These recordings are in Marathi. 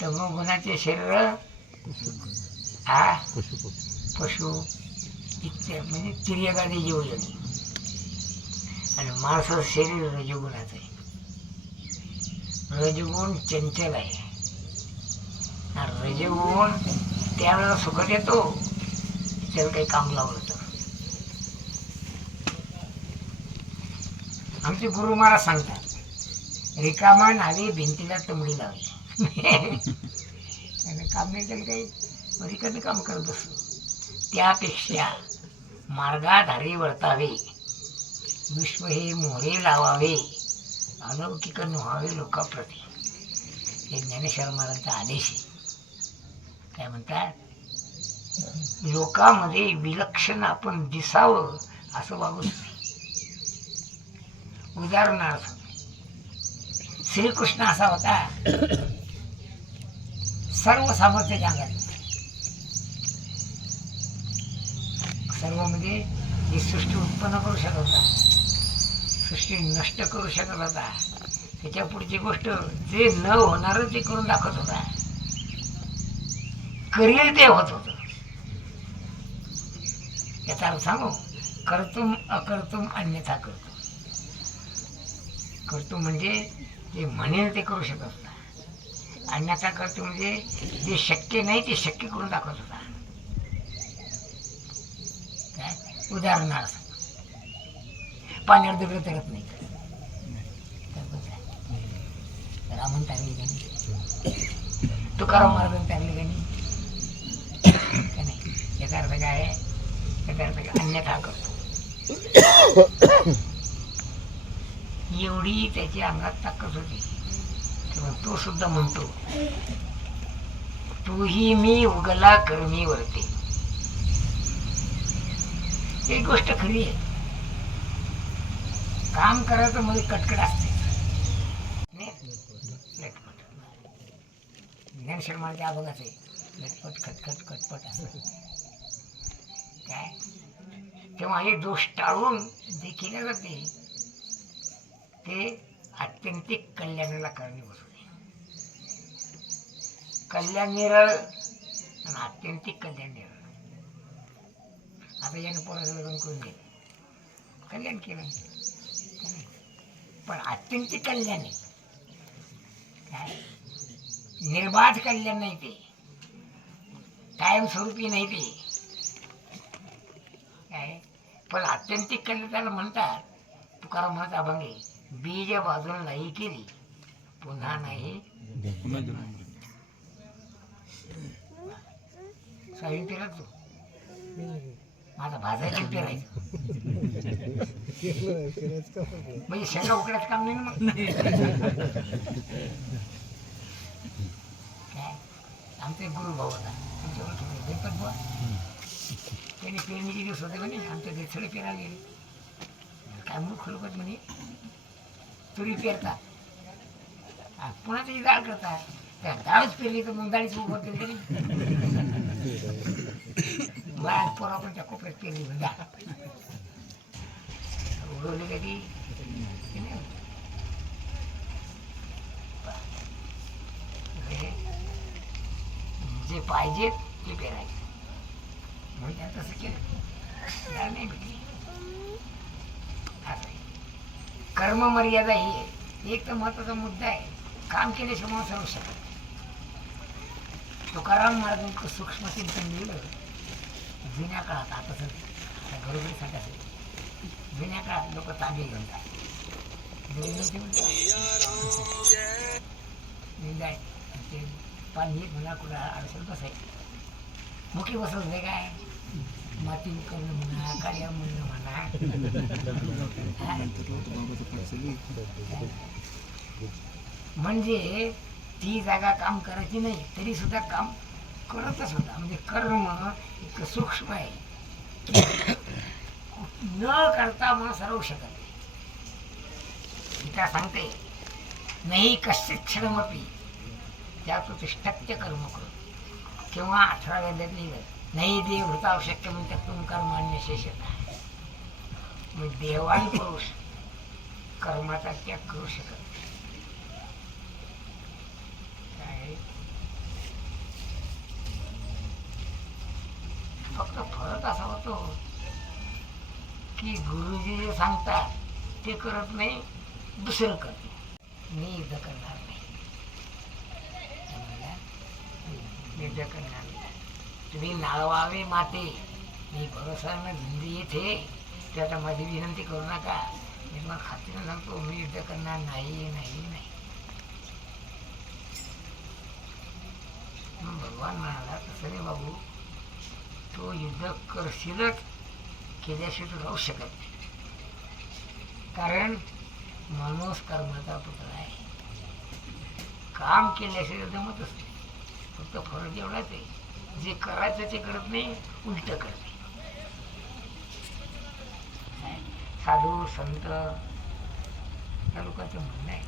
तमोगुणाचे शरीर हा पशु इत्यादी म्हणजे तिर्यगादी जीवजनी, आणि माणसाचं शरीर रजोगुणाचं आहे. रजगुण चंचल आहे. रजगुण त्यावेळेला सुखत येतो त्याला काही काम लावलं तर. आमचे गुरु महाराज सांगतात, रिकामा नावे भिंतीला तंबडी लावली. काम नाही त्याला काही, रिकामी काम करत बसलो. त्यापेक्षा मार्गाधारी वर्तावे, विश्व हे मोरे लावावे, अलौकिक न्हावे लोकाप्रती. हे ज्ञानेश्वर महाराजांचा आदेश आहे. काय म्हणतात, लोकांमध्ये विलक्षण आपण दिसावं असं वागूच नाही. उदाहरणार्थ श्रीकृष्ण असा होता, सर्व सामर्थ्य अंगात, सर्व म्हणजे ही सृष्टी उत्पन्न करू शकत होता, सृष्टी नष्ट करू शकत होता, त्याच्या पुढची गोष्ट जे न होणार ते करून दाखवत होता, करील ते होत होत. याचा अर्थ सांगू, कर्तुम अकर्तुम अन्यथा करतो. करतो म्हणजे जे म्हणेल ते करू शकत होता, अन्यथा करतो म्हणजे जे शक्य नाही ते शक्य करून दाखवत होता. काय उदाहरणार्थ, पाण्यावर दगड तरत नाही, रामन तारली गाणी, तुकाराम महाराजांनी तारली गाणी, का नाही. याचा अर्थ काय आहे, याचा अर्थ काय, अन्यथा करतो. एवढी त्याची अंगात ताकद होती, तो सुद्धा म्हणतो, तूही मी उगला कर्मी वरते. एक गोष्ट खरी आहे, काम करायचं मध्ये कटकट असते. ज्ञानेश्वर महाराजांच्या अभंगात आहे, लटपट खटखट कटपट असं काय. तेव्हा हे दोष टाळून जे केले जाते ते आत्यंतिक कल्याणाला कारणीभूत होते. कल्याण निरळ आणि आत्यंतिक कल्याण निरळ. आता यानं पोराचं लग्न करून गेलं, कल्याण केलं, पण आत्यंतिक कल्याण आहे काय, निर्बाध कल्याण नाही ते, कायमस्वरूपी नाही ते काय. पण आत्यंतिक कल्याण त्याला म्हणतात. तुकाराम महाराज अभंग आहे, बीज बाजून नाही केली पुन्हा नाही. सोयाबीन पेरत तू, माझा भाजायचं पेरायचं म्हणजे शेंगा उकडायचं काम नाही ना मग. काय आमचा एक गुरु भाऊ होता, तुमच्या ओळखीचा गणपत बुवा, त्यांनी पेरणीचे दिवस होते म्हणे, आमच्या घरी सगळे पेरायला गेले. काय मूर्ख लोक म्हणे, तुरी पेरतात पुन्हा त्याची डाळ करतात, त्या डाळच पेरली तर मग डाळीच उभं केली तरी पोरा पण त्या कोपऱ्यात पेरली डाळ उडवली कधी. जे पाहिजे ते पेरायचे म्हणून त्या तसं केलं, डाळ नाही भेटली. कर्म मर्यादा ही आहे, एक तर महत्वाचा मुद्दा आहे, काम केल्याशिवाय सर्व शकत. तुकाराम महाराजांचं सूक्ष्म चिंतन लिहिलं जुन्या काळात. आता सर घरोघरी सांगा, जुन्या काळात लोक तांबे घेऊन जाय, ते पाणी एक म्हणा कुठं अडचण बसायचं, मुखी बसत नाही काय, माती करणं म्हणा, काड्या म्हणणं म्हणा, म्हणजे ती जागा काम करायची नाही तरी सुद्धा काम करतच होता. म्हणजे कर्म इतकं सूक्ष्म आहे, न करता माणूस राहू शकत नाही. गीता सांगते, नाही कश्चित क्षणमपि त्याप्रतिष्ठत्य कर्म करू. किंवा 18व्या अध्यायात लिहिलं, नाही देव होता आवश्यक म्हणतात तुम कर्मान्य शेषता. मग देवान पुरुष कर्माचा त्याग करू शकत नाही. करतो की गुरुजी जे सांगतात ते करत नाही, दुसरं करतो. मी युद्ध करणार नाही. युद्ध करणार नाही. तुम्ही नाळवावे माते, मी भरोसा न झुंजी येथे, त्याचा माझी विनंती करू नका. मी तुम्हाला खात्रीने सांगतो, मी युद्ध करणार नाही नाही नाही. मग भगवान म्हणाला, तसं रे बाबू, तो युद्ध करशीलच, केल्याशिवाय तो राहू शकत नाही. कारण माणूस कर्माचा पुतळा आहे. काम केल्याशिवाय जमतच नाही. फक्त फरक एवढाच आहे, जे करायचं ते करत नाही, उलट करते. साधू संत या लोकांचं म्हणणं आहे,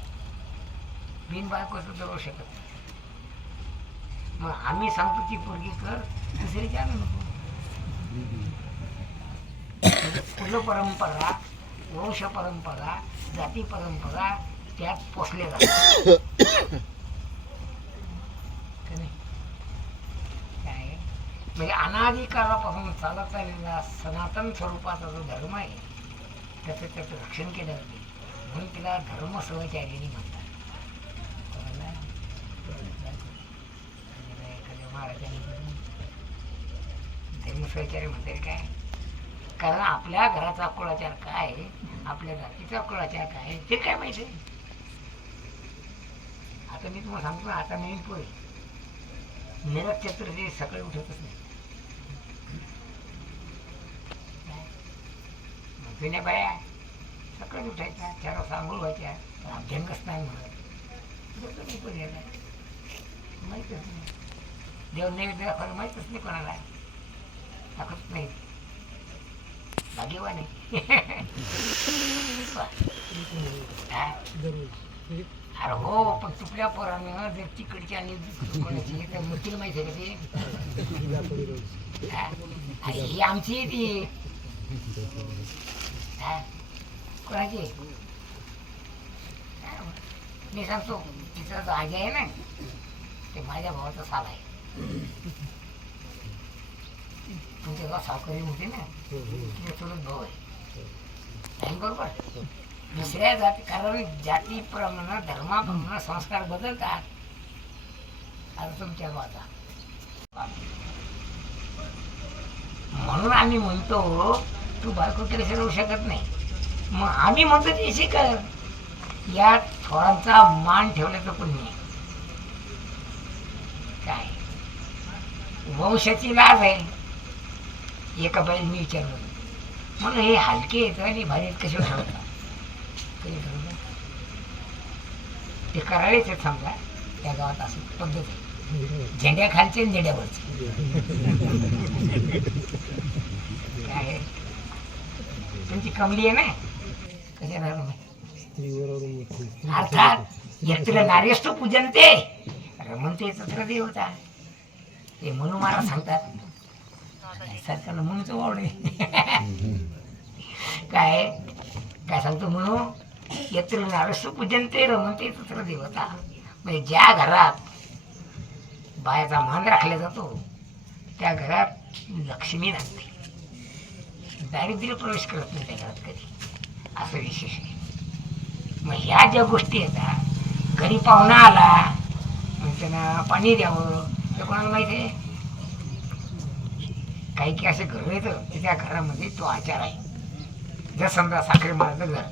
बिन बायकोचं राहू शकत नाही. मग आम्ही सांगतो ती पोरगी कर, दुसरी काय नको. कुल परंपरा, वंश परंपरा, जाती परंपरा त्यात पोचले जातात. काय म्हणजे अनादिकालापासून चालत आलेला सनातन स्वरूपाचा जो धर्म आहे त्याचं रक्षण केलं जाते. म्हणून तिला धर्म सहचारिणी म्हणतात. महाराजांनी धर्म सहचार्य म्हणते काय? कारण आपल्या घराचा कुळाचार काय, आपल्या जातीचा कुळाचार काय ते काय माहिती आहे. आता मी तुम्हाला सांगतो, आता नवीन पोरी निरज चतुर्थी सकाळी उठतच नाही. जुन्या बाया सकाळी उठायच्या, 4 वाजता आंघोळ व्हायच्या, अभ्यंगच नाही म्हणत. माहीतच नाही. देव नैवेद्य दाखवायला माहीतच नाही कोणाला, दाखवत नाही. भाग्यवान आहे. अरे हो, पण तुकड्या पोरानं जर तिकडची आणि कोणाची तर मुतील माहिती आहे का ते? ही आमची ती कोणाची मी सांगतो, तिचा जो आजी आहे ना ते माझ्या भावाचा साल आहे. तुमच्या गाव सावकारी होते ना, तिथे चुलत भाऊ आहे. बरोबर. दुसऱ्या जाती, कारण जातीप्रमाणे धर्माप्रमाणे संस्कार बदलतात. आता तुमच्या गावाचा म्हणून आम्ही म्हणतो तू बायको केल्याशिवाय राहू शकत नाही. मग आम्ही म्हणतो ते कर. यात थोरांचा मान ठेवल्याचं पुण्य काय, वंशाची लाज आहे. एका बाई मी विचारलं म्हणून हे हलके येत आणि भारी कसे ठरवतात, कधी ठरवतात ते करायलाच आहेत. समजा त्या गावात असं पद्धत आहे, झेंड्या खालचे आणि झेंड्यावरचे काय. त्यांची कमली आहे ना कशा अर्थात यत्र नार्यस्तु पूजनते रमणते तत्र देवता. ते म्हणून मला सांगतात सरकारला म्हणूनच वावडे काय काय सांगतो म्हणून यत्र नार्यस्तु पूजनते रमणते तत्र देवता. म्हणजे ज्या घरात बायाचा मान राखला जातो त्या घरात लक्ष्मी नांदते. दारिद्र्य प्रवेश करत नाही त्या घरात कधी, असं विशेष आहे. मग ह्या ज्या गोष्टी येतात, घरी पाहुणा आला मग त्यांना पाणी द्यावं ते कोणाला माहिती आहे. काही काही असे घर येतं की त्या घरामध्ये तो आचार आहे. जर समजा साखरे मारायचं घर,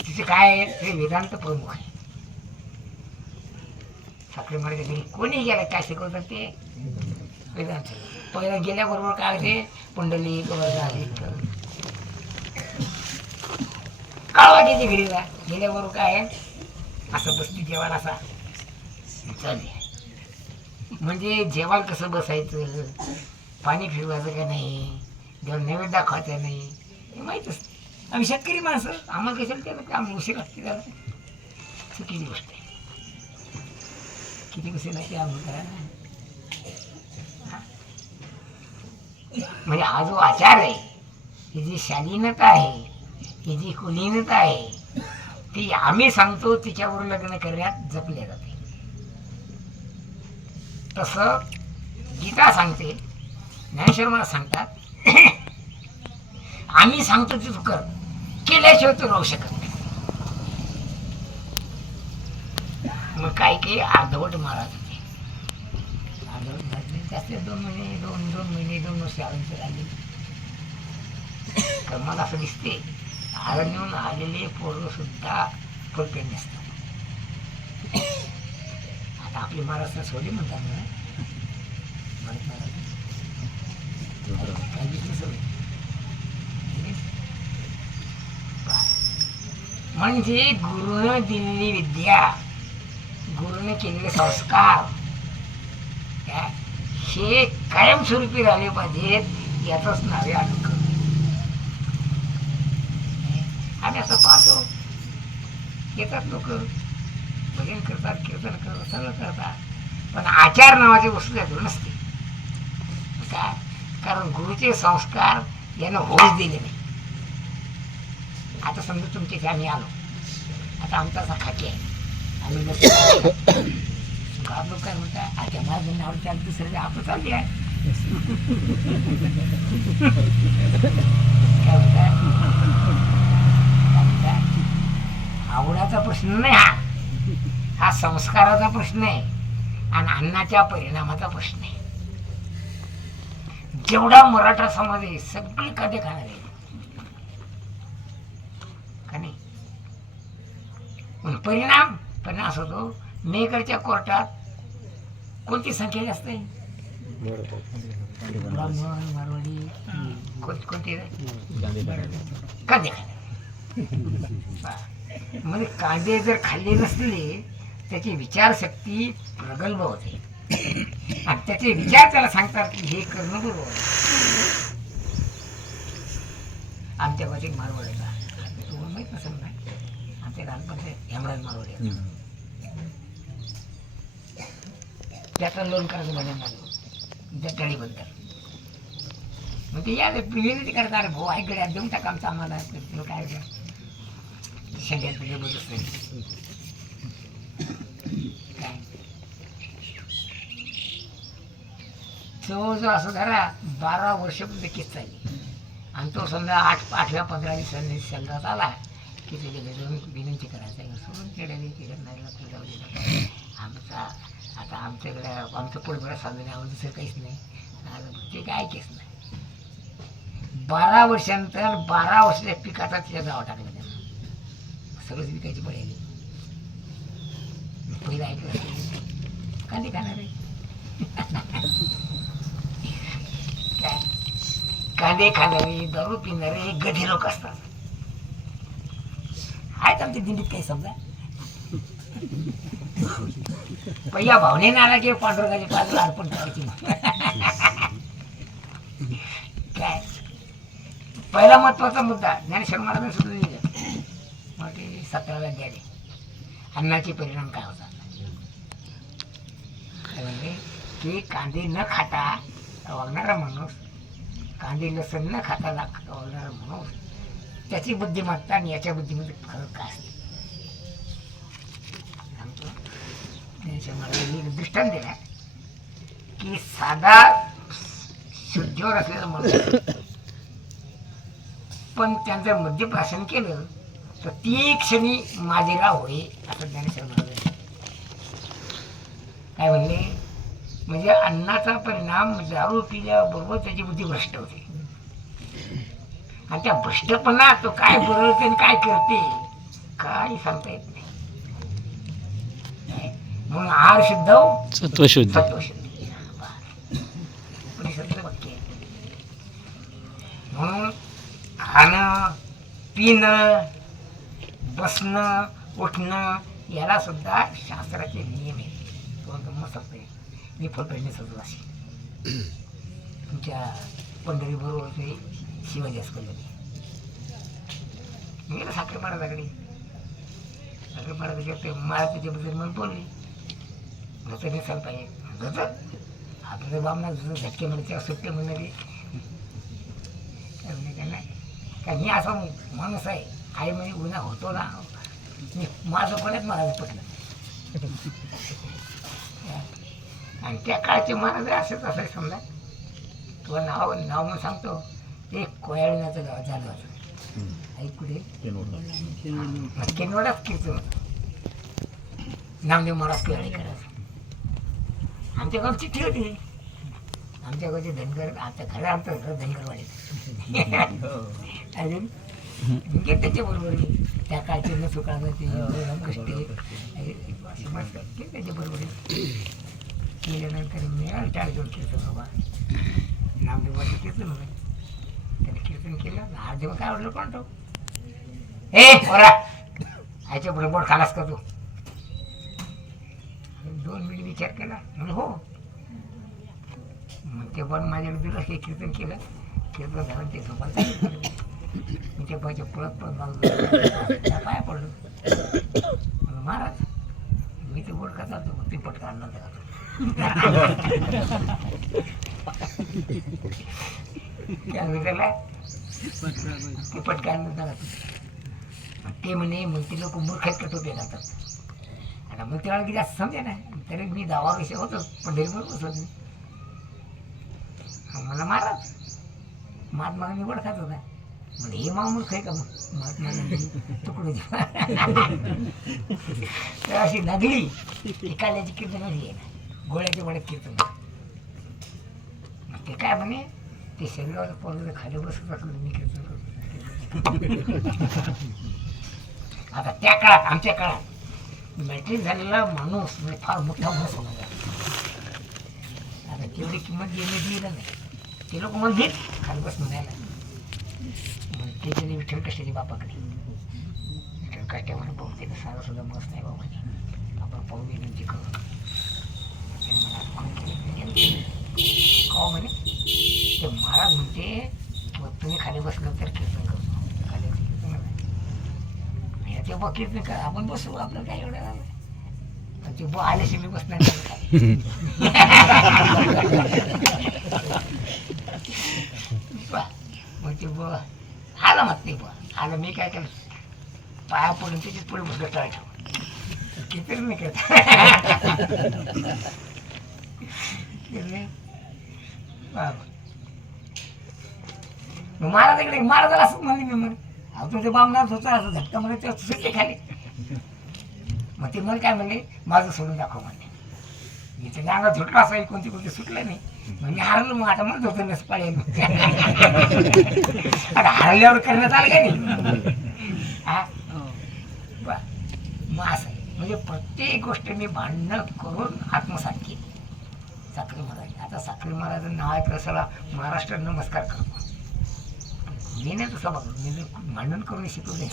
तिचे काय आहे ते वेदांत प्रमुख आहे. साखरे मारायच्या घरी कोणी गेला काय शिकवतात ते वेदांत. पहिला गेल्याबरोबर काय ते पुंडली काळवा गेली घरीला गेल्याबरोबर काय असं बसती जेवण असा चालले. म्हणजे जेवण कसं बसायचं, पाणी फिरवायचं का नाही, जेवण नैवेद्य दाखवायचं नाही हे माहीतच. आम्ही शेतकरी माणसं, आम्हाला कशाला त्याला आम्ही उशीर लागते त्याला. चुकीची गोष्ट आहे. किती उशीर लागते आम्ही करा. म्हणजे हा जो आचार आहे, ही जी शालीनता आहे, ही जी कुलीनता आहे, ती आम्ही सांगतो तिच्यावर लग्न करण्यात जपले जाते. तसं गीता सांगते, ज्ञानेश्वर मला सांगतात आम्ही सांगतो तू कर, केल्याशिवाय तू राहू शकत नाही. मग काय की अर्धवट महाराज होते. अर्धवट महाराज जास्त 2 महिने 2 वर्ष आरामचे राहिले. तर मला असं दिसते आरण्यहून आलेले पोरं सुद्धा फुलपेन नसतात. आता आपले महाराष्ट्र सोडले म्हणतात ना महाराज काय दिसली सवय म्हणजे गुरुनं दिलेली विद्या, गुरुने केलेले संस्कार हे कायमस्वरूपी राहिले पाहिजेत, याचंच नावे अनुक्रम. आम्ही असं पाहतो येतात लोक भजन करतात, कीर्तन करतात, सगळं करतात, पण आचार नावाची वस्तू त्यातून नसते. काय? कारण गुरुचे संस्कार यानं होऊच दिले नाही. आता समजा तुमच्या इथे आम्ही आलो, आता आमचा असा खाकी आहे, आम्ही लोक काय म्हणतात आता माझं नाव चाल दुसरं आपण चालली आहे काय म्हणतात आवडाचा प्रश्न नाही, हा संस्काराचा प्रश्न आहे आणि अन्नाच्या परिणामाचा प्रश्न आहे. जेवढा मराठा समाज आहे सगळे कधी खाणार आहे का नाही. परिणाम असं होतो मेकडच्या कोर्टात कोणती संख्या जास्त आहे, ब्राह्मण मारवाडी कोणते कांदे खाणार. म्हणजे कांदे जर खाल्ले नसले त्याची विचारशक्ती प्रगल्भ होते आणि त्याचे विचार त्याला सांगतात की हे करणं बरोबर. आमच्या गावात एक मारवाडीचा तुम्हाला माहित नसेल ना, आमच्या लहानपणी हेमराज मारवाडी त्याचा लोन करायचं म्हणे त्या टाळीबद्दल म्हणजे या विनंती करता अरे भाऊ ऐकडे देऊन टाका आमचं आम्हाला काय शेंड्यात तुझे बघत नाही काय जवळजवळ असं धरा 12 वर्षापर्यंत केस चालली आणि तो समजा 8व्या 15व्या दिवसांनी संघात आला की त्याच्या घरून विनंती करायचं सोडून केलेली केलं नाही आमचा. आता आमच्याकडे आमचं पोटभरा साधं नाही, आम्हाला दुसरं काहीच नाही, ते काय केस नाही. 12 वर्षानंतर 12 वर्षाच्या पिकाचा तिच्या गावा टाकला त्यांना, सगळंच विकायची पडेल. पहिलं ऐकलं कांदे खाणार आहे काय कांदे खाणारे दारू पिणारे गधी लोक असतात. आहेत आमच्या दिंडीत काही समजा पहिल्या भावनेने आला की पांडुरंगाची बाजूला अर्पण करायची काय. पहिला महत्वाचा मुद्दा ज्ञानेश्वर महाराजांनी सुद्धा दिलं मग ते 17व्या अध्यायाने अन्नाचे परिणाम काय होतात. काय म्हणले की कांदे न खाता वागणारा माणूस, कांदे लसण न खाता वागणारा माणूस, त्याची बुद्धिमत्ता आणि याच्या बुद्धिमध्ये फरक काय असते. दृष्टांत दिला की साधा शुद्धीवर असलेला माणूस पण त्यांचं मद्यप्राशन केलं तर ती क्षणी माझेरा होय असं ज्ञानेश्वर महाराज काय म्हणले. म्हणजे अन्नाचा परिणाम दारू पिल्याबरोबर त्याची बुद्धी भ्रष्ट होते आणि त्या भ्रष्टपणा तो काय बरोबर आणि काय करते काय सांगता येत नाही. म्हणून आहार शुद्ध सत्वशुद्ध सत्वशुद्धी वाक्य. म्हणून खाणं पिणं बसणं उठणं याला सुद्धा शास्त्राचे नियम आहेत. तुम्हाला गंमत सांगते मी फळपेडणे सजवासी तुमच्या पंढरी बरोबर ते शिवाजी असकडे मी गेलं साखरेपाडाकडे ते मला त्याच्याबद्दल म्हणून बोलली घरचं नेसायला पाहिजे घरचं आपल्या बाबना झटके म्हणजे सुट्टे म्हणणारे का मी असा माणूस आहे आई म्हणजे गुन्हा होतो ना मी माझं पण मला पटलं आणि त्या काळचे महाराज असंच असं समजा तुला नाव म्हणून सांगतो ते कोयाळीनाचं गाव झालं होतं ऐक कुठे केनवडाच कीर्तन होतं. नामदेव महाराज कोयाळी करायचं. आमच्या गावात चिठ्ठी होती. आमच्या गावचे धनगर आमच्या घरा आमचं घर धनगरवाडीत अजून घेत त्याच्याबरोबर त्या काळचे न सुकाळं ते कष्ट त्याच्याबरोबर केल्यानंतर मी टाळ घेऊन कीर्तन बाबा नामदेवाचं कीर्तन होतं. त्याने कीर्तन केलं आज जेव्हा काय आवडलं कोण तो हे पोरा आयच्या पुढे बोट खालास का तू 2 मिनिट विचार केला म्हणजे हो मग ते पण माझ्याकडे दिलं हे कीर्तन केलं. कीर्तन झालं ते झोपायला मी त्या पाहिजे पळत त्या पाया पडलो. महाराज मी ते बोट का चालतो ती पटका आणला त्याला ते पटका आणलं ते म्हणे मग ते लोक मूर्खात कटोपे घालतात. आता मग त्याला किती असं समजे ना तरी मी 10 वर्ष होतो पंढरीवर बसवत मला महाराज महात्मा गांधी ओळखात होता. म्हणजे हे मूर्ख आहे का मग महात्मा गांधी तुकडे तर अशी लागली ती काल्याची कीर्तन आहे ना गोळ्याच्या वड्यात कीर्तन. ते काय म्हणे ते शरीरावर पडलं खाली बसत असलं मी कीर्तन करतो. आता त्या काळात आमच्या काळात मॅट्रिक झालेला माणूस म्हणजे फार मोठा माणूस होणार. आता तेवढी किंमत दिलं नाही. ते लोक म्हणतील खाली बस म्हणायला मग ते गेले विठ्ठल कष्टाच्या बापाकडे. विठ्ठल कष्टामध्ये पाहून त्यानं सारं सुद्धा मस्त नाही बाबा आपण पाहू विनंती करू. का म्हणे ते महाराज म्हणते मग तुम्ही खाली बसलं तर कीर्तन करतो. खाली कीर्तन नाही ते बघ कीर्तन कर आपण बसू आपल्याला काय एवढं झालं पण ते बो आल्याशी मी बसणार मग ते ब आला मग ते बा आलं मी काय केलं पाया पडून त्याच्यात पुढे बसलं टाळ ठेव कीर्तन नाही करत. महाराजाकडे महाराजाला असंच म्हणले मी म्हणे अहो तुझ्या बामणात होतं असं झटका म्हणे तेव्हा सुटले खाली. मग ते मला काय म्हणले माझं सोडून दाखव म्हणले. मी त्याच्या अंगात झुटलं असं कोणती कोणती सुटलं नाही म्हणजे हारलं मग आता म्हणत होतं नस पाळेल आता हारल्यावर करण्यात आलं का नाही हा मग असं म्हणजे प्रत्येक गोष्ट मी भांडणं करून आत्मसात केली. साखरे महाराज आता साखरे महाराजांचं नाव ऐकलं सगळा महाराष्ट्र नमस्कार करतो. मी नाही तसं बघ मी भांडण करून शिकवले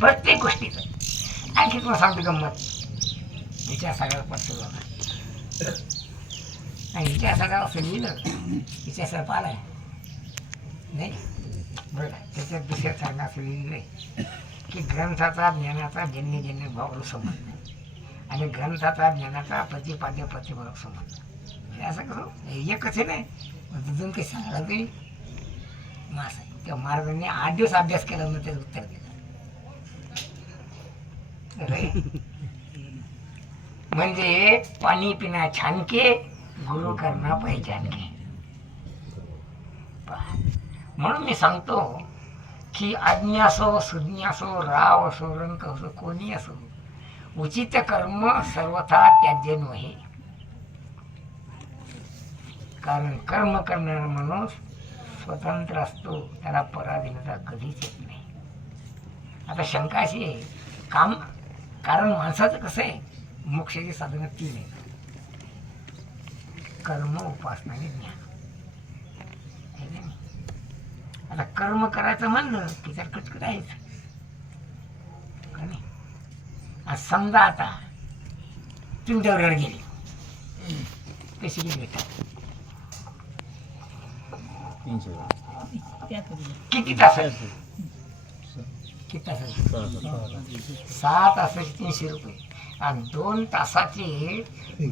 प्रत्येक गोष्टीचं. आणखी तुम्हाला सांगतो गंमत हिच्या सगळ्यात पडतो बघा आणि हिच्या सगळ्या असं लिहिलं हिच्या सगळं पालाय नाही बरं त्याच्यात दुसऱ्या सांगा असं लिहिलं आहे की ग्रंथाचा ज्ञानाचा जन्य भाव संबंध आणि ग्रंथाचा ज्ञानाचा प्रतिपाद्य प्रतिभाव संबंध म्हणजे असं कसं एकच आहे नाही तिथून काही सांगायला तरी मग असं त्या महाराजांनी 8 दिवस अभ्यास केला म्हणून त्याचं उत्तर दिलं. म्हणजे पाणी पिना छानके गुरु करना पहिचानके. म्हणून मी सांगतो की आज्ञा असो सुज्ञा असो राव असो रंक असो कोणी असो उचित कर्म सर्वथा त्याज्य नव्हे. कारण कर्म करणारा माणूस स्वतंत्र असतो त्याला पराधीनता कधीच येत नाही. आता शंका अशी आहे काम कारण माणसाचं कसं आहे मोक्षाची साधनं 3 आहेत कर्म उपासना आणि ज्ञान. आता कर्म करायचं म्हणलं की तर कटकट आहेच का नाही. समजा आता तुमच्यावर रड गेली कशी गेली किती तास किती तास 6 तासाचे 300 रुपये आणि 2 तासाचे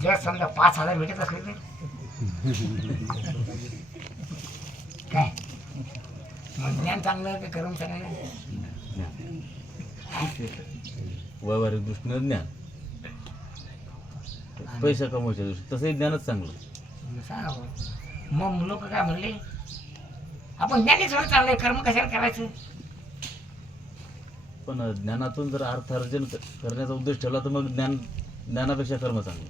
जर समजा 5000 भेटत असले तर काय मग ज्ञान चांगलं का कर्म चांगलं व्यावहारिक दृष्टीनं ज्ञान पैसा कमवायच्या दृष्टी तसंही ज्ञानच चांगलं. मग लोक काय म्हणले आपण ज्ञानीच होत चाललंय, कर्म कशाला करायचं? पण ज्ञानातून जर अर्थार्जन करण्याचा उद्देश ठेवला तर मग ज्ञानापेक्षा कर्म चांगलं.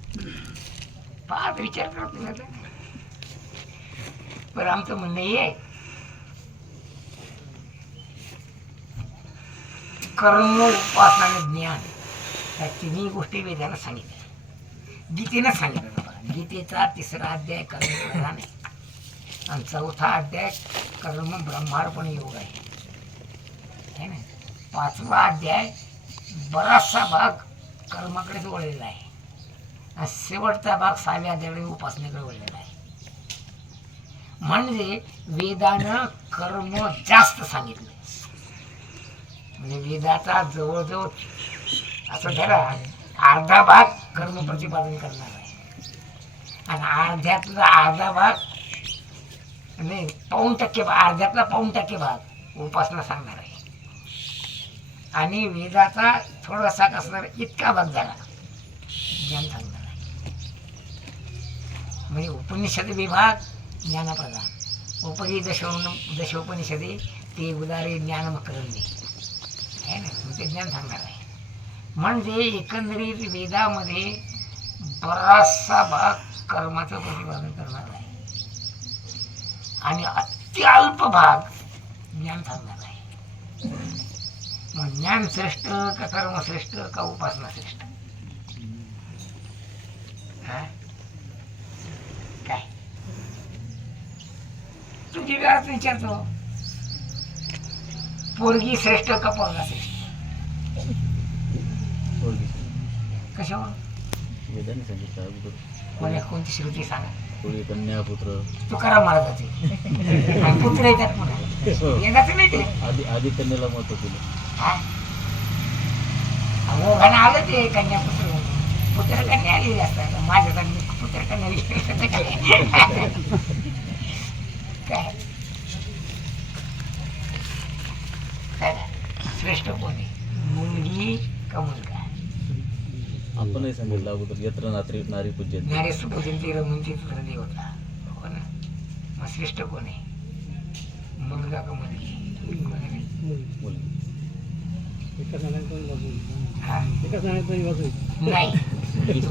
फार विचार करत नाही आता. पण आमचं म्हणणं हे आहे, कर्म, उपासना आणि ज्ञान या तिन्ही गोष्टी वेदानं सांगितल्या, गीतेनं सांगितलं. बघा, गीतेचा 3रा अध्याय कर्मप्रधान आहे आणि 4था अध्याय कर्म ब्रह्मार्पण योग आहे ना. 5वा अध्याय बराचसा भाग कर्माकडेच वळलेला आहे आणि शेवटचा भाग 6व्या अध्यायाकडे उपासनेकडे वळलेला आहे. म्हणजे वेदानं कर्म जास्त सांगितलं. म्हणजे वेदाचा जवळजवळ असं धरा अर्धा भाग कर्म प्रतिपादन करणार आहे आणि अर्ध्यातला अर्धा भाग नाही, 5% अर्ध्यातला 5% भाग उपासना सांगणार आहे आणि वेदाचा थोडासा असणार इतका भाग झाला ज्ञान सांगणार आहे. म्हणजे उपनिषद विभाग ज्ञानप्रधान, उपरी दशोपनिषदे ते उदारे ज्ञान मकरंदी आहे ना, ते ज्ञान सांगणार आहे. म्हणजे एकंदरीत वेदामध्ये बराचसा भाग कर्माचं प्रतिपादन करणार आहे आणि अत्यल्प भाग ज्ञान सांगणार आहे. मग ज्ञान श्रेष्ठ का कर्म श्रेष्ठ का उपासना श्रेष्ठ? काय तुझी वेळात विचारतो, पोरगी श्रेष्ठ का पोरगा श्रेष्ठ? कशावर? वेदाने सांगितलं अगोदर. कोणती श्रुती सांगा? कोळी कन्या पुत्र तुकाराम महाराजाचे आणि पुत्र येतात पुन्हा येण्याचं नाही ते. आधी कन्याला महत्व दिलं. ओघानं आलं ते कन्या पुत्र, पुत्र कन्या आलेली असतात. माझ्याकडे पुत्र कन्या काय श्रेष्ठ कोणी, मुलगी का मुलगा? आपणही सांगितलं अगोदर, यत्र नारी पूज्यते. नारी सुपूजनते रमणते तत्र देवता. हो ना. मग श्रेष्ठ कोण आहे, मुलगा का मुलगी? मुलगी. नाही,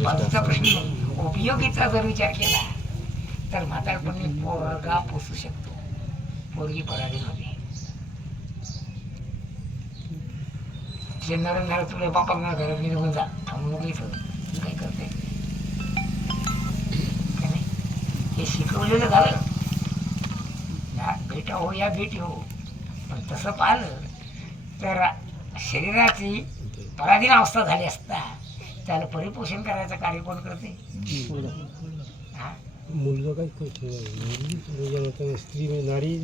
बाजूचा प्रश्न नाही. उपयोगीचा जर विचार केला तर म्हातारपणी पोरगा पोसू शकतो, पोरगी पराधीन होते. नर तुला बापा घरात निघून जा, थांबून इथं काय करते का नाही, हे शिकवलेलं झालं. या बेटा हो या बेटी हो, पण तसं पाहिलं तर शरीराची पराधीन अवस्था झाली असता त्याला परिपोषण करायचं कार्य कोण करते? मुलगा काय स्त्री नारी,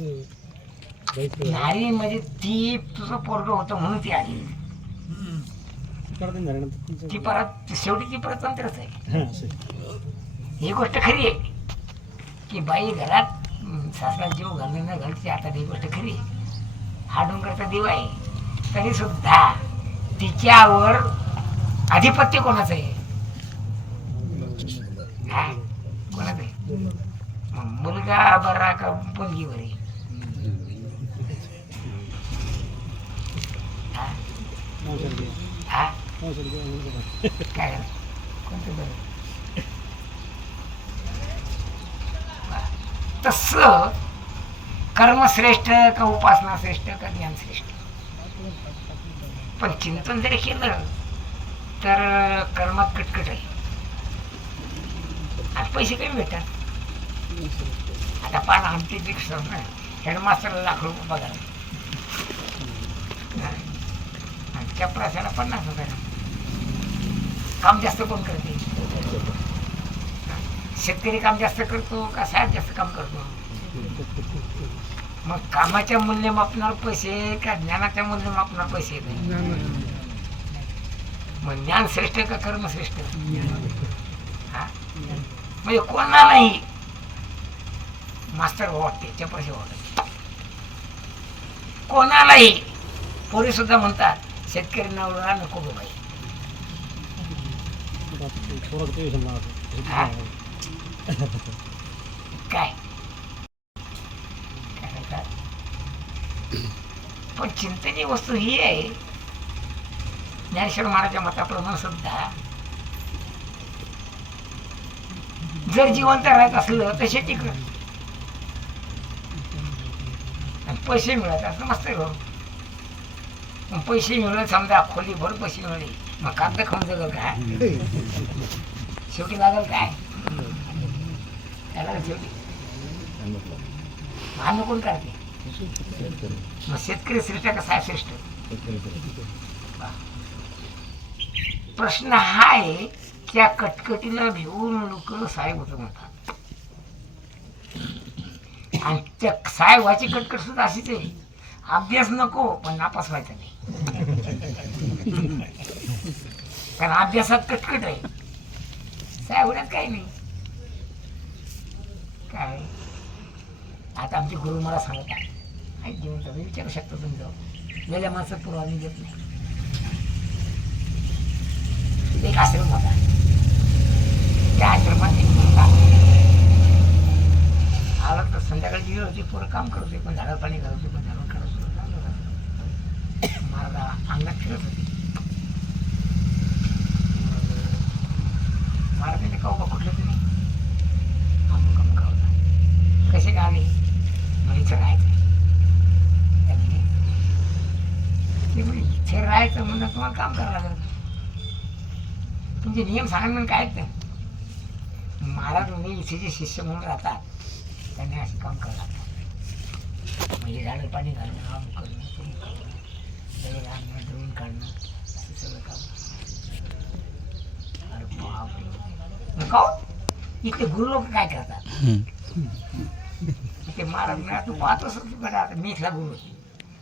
नारी म्हणजे ती तुझं पोरग होतं म्हणून ती आली. ती परत शेवटी ती परत तंत्रच आहे. ही गोष्ट खरी आहे की बाई घरात सासरा जीव घालणे न घालते. आता ही गोष्ट खरी आहे. हा डोंगरचा देव आहे तरी सुद्धा तिच्यावर आधिपत्य कोणाचं आहे? हा कोणाचं आहे? मग मुलगा बरा का मुलगी बरी? हा काय कोणतं बरं? तसं कर्म श्रेष्ठ का उपासना श्रेष्ठ का ज्ञान श्रेष्ठ? पण चिंतन जरी केलं तर कर्मात कटकट आहे. आज पैसे कमी भेटतात. आता पाना आमची रिक्षा ना, हेडमास्टरला ₹1,00,000 पगार, चपराशाला 50,000. काम जास्त कोण करते? शेतकरी काम जास्त करतो का साहेब जास्त काम करतो? मग कामाच्या मूल्यमापनावर पैसे का ज्ञानाच्या मूल्यमापनावर पैसे? मग ज्ञान श्रेष्ठ का कर्म श्रेष्ठ? म्हणजे कोणालाही मास्तर वाटते, चपराशी वाटते. कोणालाही पोरी सुद्धा म्हणतात शेतकरी नवरा नको गो बाई. काय पण चिंतनीय वस्तू ही आहे, ज्ञानेश्वर महाराजांच्या मताप्रमाणे सुद्धा जर जिवंत राहत असलं तर शेती कर, आणि पैसे मिळत असं मस्त घर. मग पैसे मिळत समजा खोलीभर पैसे मिळले, मग कागद खाऊन जगल काय? शेवटी लागल काय त्याला? शेवटी भांडण कोण काढते? मग शेतकरी श्रेष्ठ का साहेब श्रेष्ठ? प्रश्न हा आहे, त्या कटकटीला भिवून लोक साहेब होतं म्हणतात, आणि त्या साहेबाची कटकट सुद्धा अशीच आहे, अभ्यास नको पण नापास व्हायचा नाही. कारण अभ्यासात कटकट आहे, साहेब होण्यात काही नाही. काय आता आमचे गुरु मला सांगत आहे, ऐक घेऊन तुम्ही विचारू शकता, तुम्ही जाऊ गेल्या माणसात पुरावा मी देत नाही. एक आश्रम होता, त्या आश्रमात एक मुलगा आला तर संध्याकाळची वेळ होती, पोरं काम करत होते, पण झाडं पाणी करत होते, पण झाडं काढत होते, मला अंगात फिरत होते. मला त्याने का कुठलं तुम्ही अमुक होता, कसे का आले? मग इथं राहायचं. ते म्हणजे इथे राहायचं म्हणलं तुम्हाला काम करावं लागेल, तुमचे नियम सांगा म्हणून काय ते. मला तुम्ही इथे जे शिष्य म्हणून राहतात त्यांनी असे काम करावं लागतं, म्हणजे झाडं पाणी घालणं, आम करणं, तुम्ही करणं, दगड आणणं, दळून काढणं, असं सगळं काम. अरे बापरे, का इथले गुरु लोक काय करतात? ते महाराज म्हणा तू पाहतोस बरं, आता मी इथला गुरु,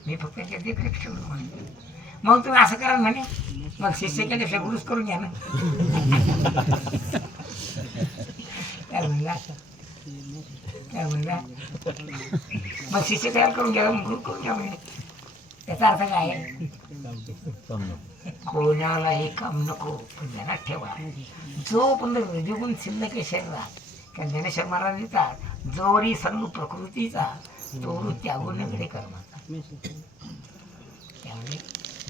मी फक्त त्यांच्या देखरेख ठेवलं म्हणे. मग तुम्ही असं करा म्हणे, मग शिष्य केल्यापेक्षा गुरुच करून घ्या ना. काय म्हणला काय म्हणला, मग शिष्य तयार करून घ्या, मग गुरु करून घ्या म्हणे. त्याचा अर्थ काय आहे? कोणालाही काम नको, पण ध्यानात ठेवा, जो पण रजोगुण शिल्लक आहे शरीरात, त्या ज्ञानेश्वर महाराज लिहितात, जोरी संग प्रकृतीचा तो त्यागून घडे कर्माचा. त्यामुळे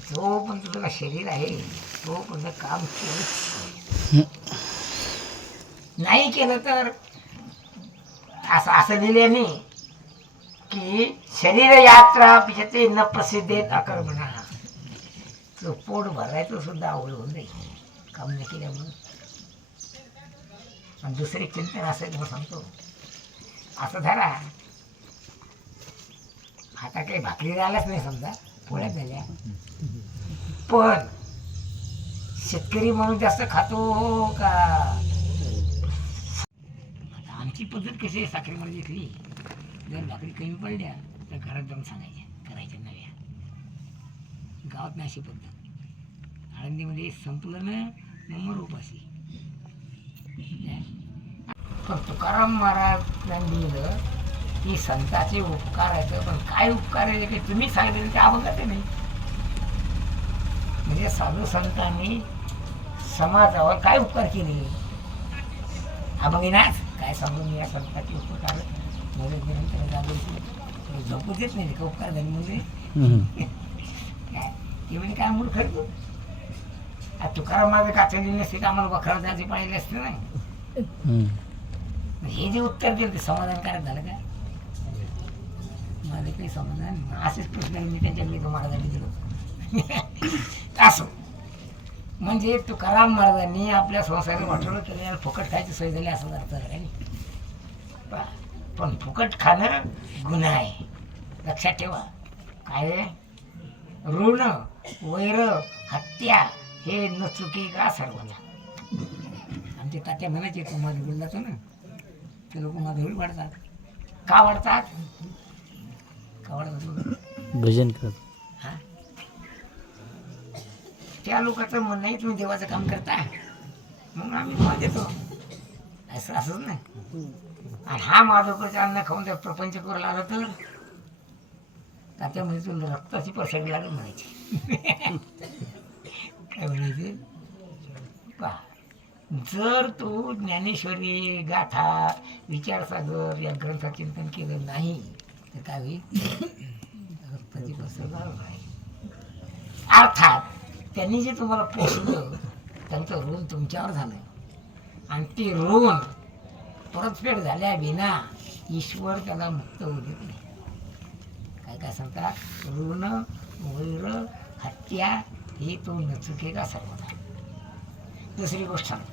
जो पण तुझं शरीर आहे तो पण काम केलं नाही केलं तर असं लिहिल्याने की शरीर यात्रा पिछते न प्रसिद्धेत आकर्मणा. तो पोट भरायचं सुद्धा आवड होऊन जाईल काम न केल्यामुळं. आणि दुसरे चिंतन असेल मग सांगतो, असं धरा आता काही भाकरी राहिलाच नाही, समजा पोळ्या झाल्या, पण शेतकरी म्हणून जास्त खातो का? आता आमची पद्धत कशी आहे, साखरेमध्ये घेतली जर भाकरी कमी पडल्या तर घरात जाऊन सांगायच्या, करायच्या नव्या. गावात नाही अशी पद्धत. आळंदीमध्ये संपलं ना मग उपाशी. पण तुकाराम महाराजांनी लिहिलं की संताचे उपकार आहेत, पण काय उपकार आहे की तुम्ही सांगितले ते अभंगात नाही. म्हणजे साधू संतांनी समाजावर काय उपकार केले अभंगी नाच काय सांगू मी या संताचे उपकार. झोपू देत नाही का उपकार झाले म्हणजे ते म्हणजे काय मूळ खरं. तुकाराम माझं काचली नसते का आम्हाला बकरा जायचे पाहिजे असते नाही. हे जे उत्तर दिलं ते समाधानकारक झालं का? माझं काही समाधान असेच प्रश्न मी त्यांच्याकडे महाराजांनी दिलं असं. म्हणजे तुकाराम महाराजांनी आपल्या संसाराला वाटवलं केलं, फुकट खायची सोय झाली असं अर्थ आहे. पण फुकट खाणं गुन्हा आहे, लक्षात ठेवा. काय ऋण वैर हत्या हे न चुकी का सर्वना. आमचे तात्या म्हणायचे तो माझं बोललाच ना, ते लोक माझं होईल वाढतात. का वाढतात? का वाढतात? भजन करत. हा, त्या लोकांचं म्हणणं आहे तुम्ही देवाचं काम करता मग आम्ही तुम्हाला देतो असं असंच नाही. आणि हा माधवकडचं अन्न खाऊन जर प्रपंच करायला आला तर तात्यामध्ये तुला रक्ताची पसरली लागेल म्हणायची. काय म्हणायचे पहा, जर तो ज्ञानेश्वरी गाथा विचारसागर या ग्रंथात चिंतन केलं नाही तर काय होईल? रक्ताची कसरदार आहे. अर्थात त्यांनी जे तुम्हाला पोषलं त्यांचं ऋण तुमच्यावर झालं आणि ते ऋण परतफेड झाल्या विना ईश्वर त्याला मुक्त होऊ देत नाही. काय काय सांगतात, ऋण वैर हत्या हे तो न चुकेगा सर्वदा. दुसरी गोष्ट सांगतो,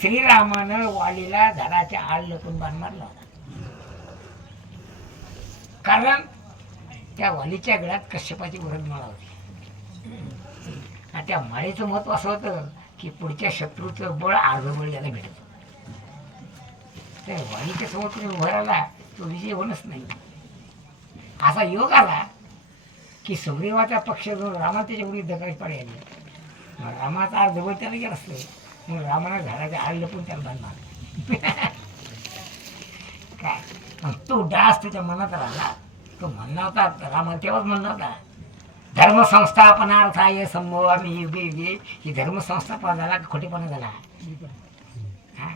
श्रीरामानं वालीला झाडाच्या आड लपून बाण मारला होता. कारण त्या वालीच्या गळ्यात कश्यपाची वरद माळा होती आणि त्या माळेचं महत्व असं होतं की पुढच्या शत्रूचं बळ अर्ध बळ याला भेटत. त्या वालीच्या समोर तुम्ही उभा राहिला तो विजय होणच नाही. असा योग आला की सुग्रीवाचा पक्ष जो रामा त्याच्या उडी दगाई पाडी आली. मग रामाचा अर्धबळ त्याला गेलं असलं, मग रामानं झाडाच्या आड लपून त्याला बाण मारला. काय मग तो डास त्याच्या मनात राहिला. तो म्हणला होता, रामाला तेव्हाच म्हणला होता, धर्मसंस्थापनार्थाय संभवामी युगे युगे. ही धर्मसंस्थापना झाला का खोटेपणा झाला? हा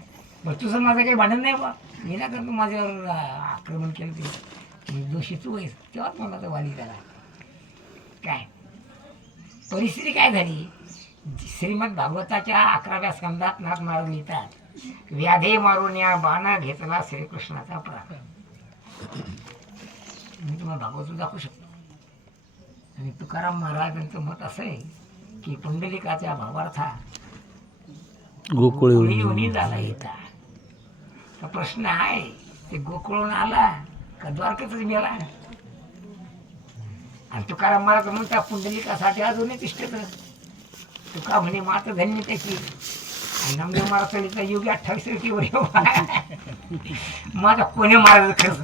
मग तुझं माझं काही भांडण नाही बा, मी ना का तू माझ्यावर आक्रमण केलं ते दोषी तू आहेस. तेव्हाच म्हणला होता वाली त्याला. काय परिस्थिती काय झाली, श्रीमद भागवताच्या 11व्या स्कंदात नाथ महाराज लिहितात, व्याधे मारून या बाण घेतला श्रीकृष्णाचा पराक्रम. मी तुम्हाला भागवत दाखवू शकतो. आणि तुकाराम महाराजांचं मत असं आहे की पुंडलिकाच्या भावार्था गोकुळी झाला येता. तर प्रश्न आहे, ते गोकुळून आला का द्वारकेतच गेला? आणि तुकाराम महाराज म्हणता पुंडलिकासाठी अजूनही तिष्ठत. तुका म्हणे माता धन्य त्याची. आणि नामदेव महाराज चलिता युगी 28 वर माझा कोणी महाराज खर्च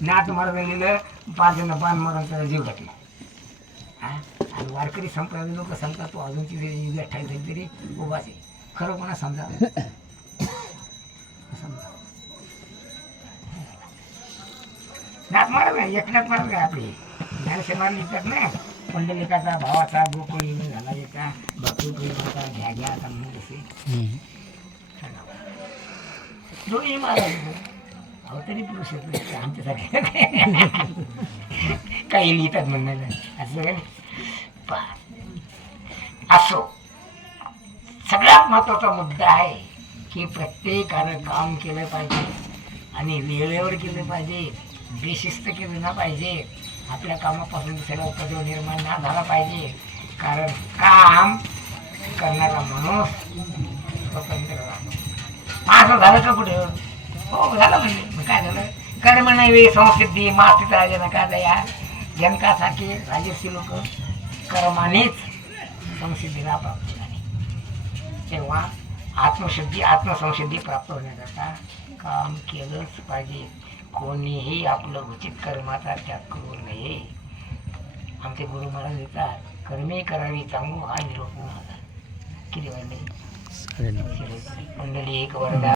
नाथ महाराज लिहिलं, 5 जण बाण मारून त्याचा जीव घातला. आणि वारकरी संप्रदाय लोक सांगतात तो अजून तिथे युगी 28 झाली तरी उभाच आहे. खरं कोणा समजा समजा नाथ महाराज आहे, एकनाथ महाराज आहे आपले ज्ञानेश्वर लिहितात ना, पुंडलिकाचा भावाचा गोकुळी झाला येता भक्ती प्रेमाचा घ्या घ्या आता म्हणून असे दोन्ही महाराज अहो तरी पुरुष आहेत आमच्यासाठी काही लिहितात म्हणण्याला असं असो. सगळ्यात महत्वाचा मुद्दा आहे की प्रत्येकानं काम केलं पाहिजे आणि वेळेवर केलं पाहिजे, बेशिस्त केलं ना पाहिजे. आपल्या कामापासून दुसऱ्या उपद्रव निर्माण ना झाला पाहिजे. कारण काम करणारा माणूस स्वतंत्र राहतो. असं झालं का कुठे? हो झालं म्हणजे. मग काय झालं? कर्म नैवे संसिद्धी मास्थित राजानं का दया. जनकासारखे राजसी लोक कर्मानेच संसिद्धीला प्राप्त झाले. तेव्हा आत्मसंसिद्धी प्राप्त होण्याकरता काम केलंच पाहिजे. कोणीही आपलं उचित कर्माचा त्याग करू नये. आमचे गुरु महाराज लिहितात, कर्मे करावी चांगू हा निरोप माझा. किती वाजले? मंडळी एक वर्धा